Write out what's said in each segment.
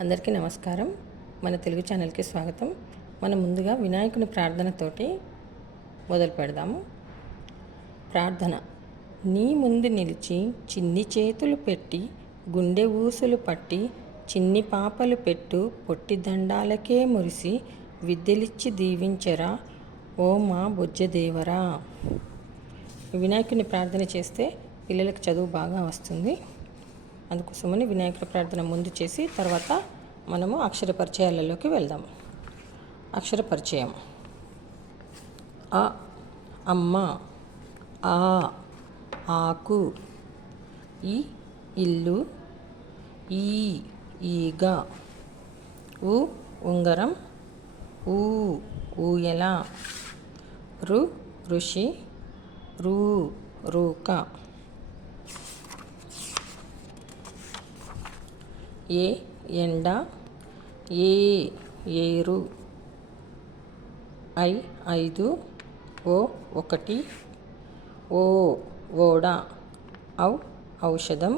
అందరికీ నమస్కారం. మన తెలుగు ఛానల్కి స్వాగతం. మనం ముందుగా వినాయకుని ప్రార్థనతోటి మొదలు పెడదాము. ప్రార్థన. నీ ముందు నిలిచి చిన్ని చేతులు పెట్టి గుండె ఊసులు పట్టి చిన్ని పాపలు పెట్టు పొట్టి దండాలకే మురిసి విద్యలిచ్చి దీవించరా ఓ మా బుజ్జదేవరా. వినాయకుని ప్రార్థన చేస్తే పిల్లలకు చదువు బాగా వస్తుంది. అందుకోసమని వినాయకుడి ప్రార్థన ముందు చేసి తర్వాత మనము అక్షర పరిచయాలలోకి వెళ్దాం. అక్షర పరిచయం. అ అమ్మ, ఆ ఆకు, ఈ ఇల్లు, ఈ ఈగ, ఉ ఉంగరం, ఊ ఊయల, రు ఋషి, రూ రూక, ఏ ఎండ, ఏ ఏరు, ఐ ఐదు, ఓ ఒకటి, ఓ ఓడ, ఔ ఔషధం,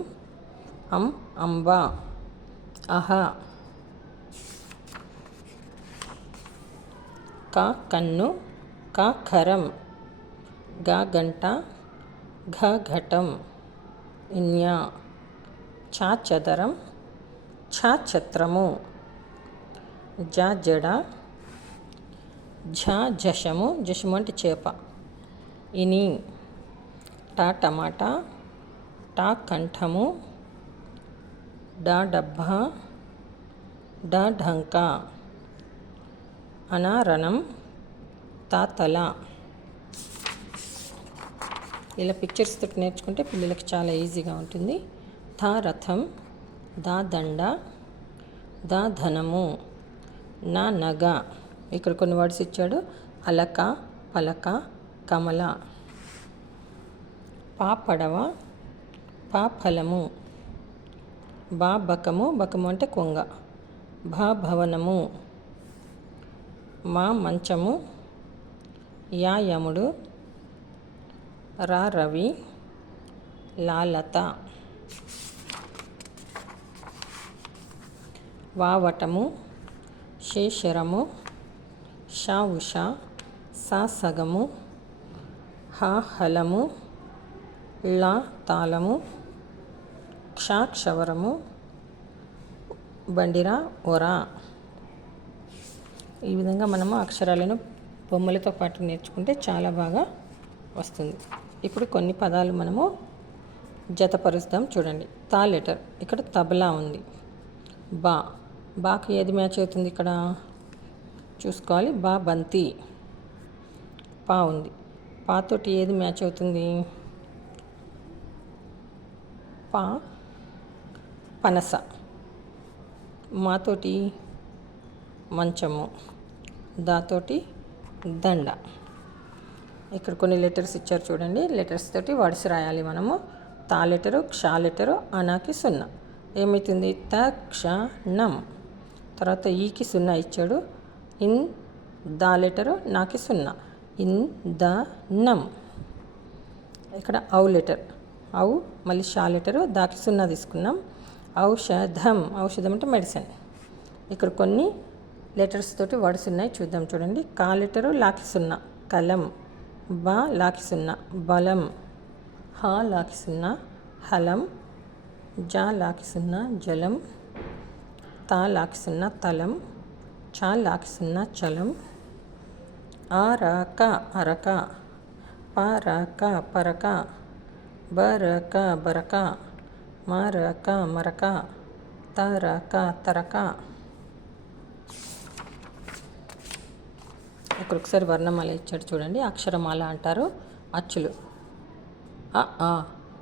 అం అంబ, అహ క కన్ను, క ఖరం, గ గంట, ఘ ఘటం, జ్ఞ ఛ చదరం, ఛ ఛత్రము, జ జడ, ఝ జషము, జషము అంటే చేప, ఇని ట టమాటా, ట కంఠము, డ డబ్బా, డ ఢంక, అనారణం, త తల. ఇలా పిక్చర్స్ తోటి నేర్చుకుంటే పిల్లలకి చాలా ఈజీగా ఉంటుంది. థ రథం, దా దండ, దా ధనము, నా నగ. ఇక్కడ కొన్ని వర్డ్స్ ఇచ్చాడు. అలక, పలక, కమల, పా పడవ, పా ఫలము, బా బకము, బకము అంటే కొంగ, భా భవనము, మా మంచము, యా యముడు, రా రవి, లాలత, వావటము, శేషరము, షా ఉష, సా సగము, హా హలము, లా తాళము, క్షా క్షవరము, బండిరా ఒరా. ఈ విధంగా మనము అక్షరాలను బొమ్మలతో పాటు నేర్చుకుంటే చాలా బాగా వస్తుంది. ఇప్పుడు కొన్ని పదాలు మనము జతపరుస్తాం. చూడండి. తా లెటర్. ఇక్కడ తబలా ఉంది. బా, బాకి ఏది మ్యాచ్ అవుతుంది ఇక్కడ చూసుకోవాలి. బా బంతి. పా ఉంది. పాతోటి ఏది మ్యాచ్ అవుతుంది? పా పనస. మాతోటి మంచము. దాతోటి దండ. ఇక్కడ కొన్ని లెటర్స్ ఇచ్చారు చూడండి. లెటర్స్ తోటి వర్డ్స్ రాయాలి మనము. తా లెటరు, క్షా లెటరు, అనాకి సున్నా. ఏమవుతుంది? త క్ష నం. తర్వాత ఈకి సున్నా ఇచ్చాడు. ఇన్ దా లెటరు, నాకి సున్నా. ఇన్ ద నం. ఇక్కడ ఔ లెటర్. ఔ మళ్ళీ షా లెటరు, దాకి సున్నా తీసుకున్నాం. ఔషధం. ఔషధం అంటే మెడిసిన్. ఇక్కడ కొన్ని లెటర్స్ తోటి వర్డ్స్ ఉన్నాయి, చూద్దాం. చూడండి. కా లెటరు, లాకి సున్నా, కలం. బా లాకి సున్నా, బలం. హా లాకి సున్నా, హలం. జా లాకి సున్నా, జలం. తా లాకి సున్నా, తలం. చా లాకి సున్నా, చలం. ఆరక అరక, పరక పరక, బరక బరక, మరక మరక, తరక తరక. ఇక్కడ ఒకసారి వర్ణమాల ఇచ్చాడు చూడండి. అక్షరమాల అంటారు. అచ్చులు. అ ఆ,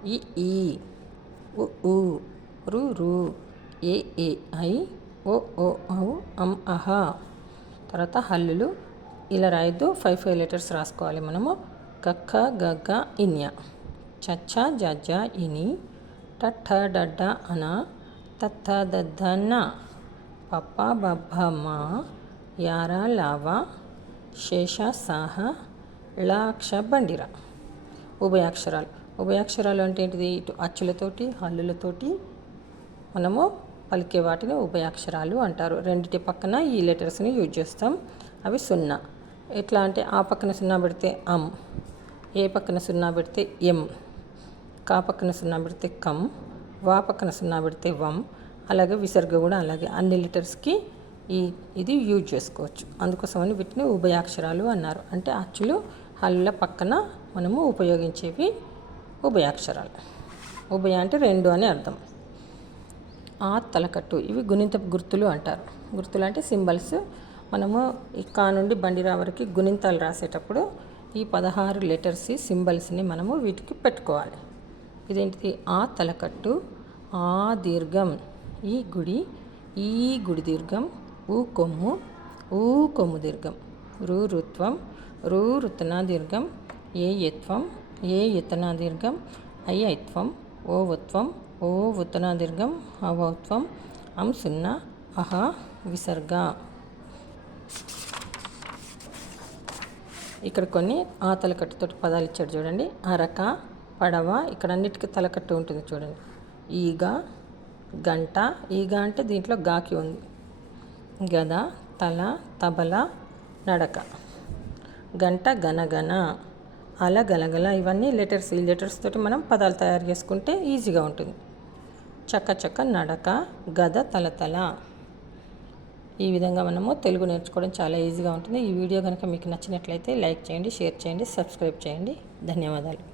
ఇ ఈ, ఉ ఊ, రు రు, ఏ ఏ ఐ, ఓ ఓ ఔ, అం అహ. తర్వాత హల్లులు. ఇలా రాయొద్దు. 5 లెటర్స్ రాసుకోవాలి మనము. కక్క గగ్గ ఇన్య, చచ్చ జజ్జ ఇని, టట్ట డడ్డ అన, తత్త దద్దన్న, పప్ప బబ్బ మా, యార లావ, శేష సాహ, లాక్ష బండిర. ఉభయాక్షరాలు. ఉభయాక్షరాలు అంటే ఏంటిది? ఇటు అచ్చులతోటి హల్లులతోటి మనము పలికే వాటిని ఉభయాక్షరాలు అంటారు. రెండిటి పక్కన ఈ లెటర్స్ని యూజ్ చేస్తాం. అవి సున్నా. ఎట్లా అంటే ఆ పక్కన సున్నా పెడితే అమ్, ఏ పక్కన సున్నా పెడితే ఎం, కా పక్కన సున్నా పెడితే కం, వా పక్కన సున్నా పెడితే వం. అలాగే విసర్గ కూడా అలాగే అన్ని లెటర్స్కి ఇది యూజ్ చేసుకోవచ్చు. అందుకోసమని వీటిని ఉభయాక్షరాలు అన్నారు. అంటే అచ్చులు హల్లుల పక్కన మనము ఉపయోగించేవి ఉభయాక్షరాలు. ఉభయ అంటే రెండు అని అర్థం. ఆ తలకట్టు ఇవి గుణింతపు గుర్తులు అంటారు. గుర్తులు అంటే సింబల్స్. మనము కా నుండి బండిరా వరకు గుణింతాలు రాసేటప్పుడు ఈ 16 లెటర్స్ సింబల్స్ని మనము వీటికి పెట్టుకోవాలి. ఇదేంటిది? ఆ తలకట్టు, ఆ దీర్ఘం, ఈ గుడి, ఈ గుడి దీర్ఘం, ఊ కొమ్ము, ఊ కొమ్ము దీర్ఘం, రుత్వం, రుతన దీర్ఘం, ఏ యత్వం, ఏ యతన దీర్ఘం, ఐత్వం, ఓ ఉత్వం, ఓ ఉత్తన దీర్ఘం, అవత్వం, అం సున్నా, అహ విసర్గ. ఇక్కడ కొన్ని ఆ తలకట్టుతోటి పదాలు ఇచ్చాడు చూడండి. అరక, పడవ, ఇక్కడ అన్నిటికీ తలకట్టు ఉంటుంది చూడండి. ఈగ, గంట, ఈగ అంటే దీంట్లో గాకి ఉంది. గద, తల, తబల, నడక. గంట, గనగన, అల, గలగల. ఇవన్నీ లెటర్స్. ఈ లెటర్స్ తోటి మనం పదాలు తయారు చేసుకుంటే ఈజీగా ఉంటుంది. చక్క చక్క, నడక, గద, తలతల. ఈ విధంగా మనము తెలుగు నేర్చుకోవడం చాలా ఈజీగా ఉంటుంది. ఈ వీడియో కనుక మీకు నచ్చినట్లయితే లైక్ చేయండి, షేర్ చేయండి, సబ్స్క్రైబ్ చేయండి. ధన్యవాదాలు.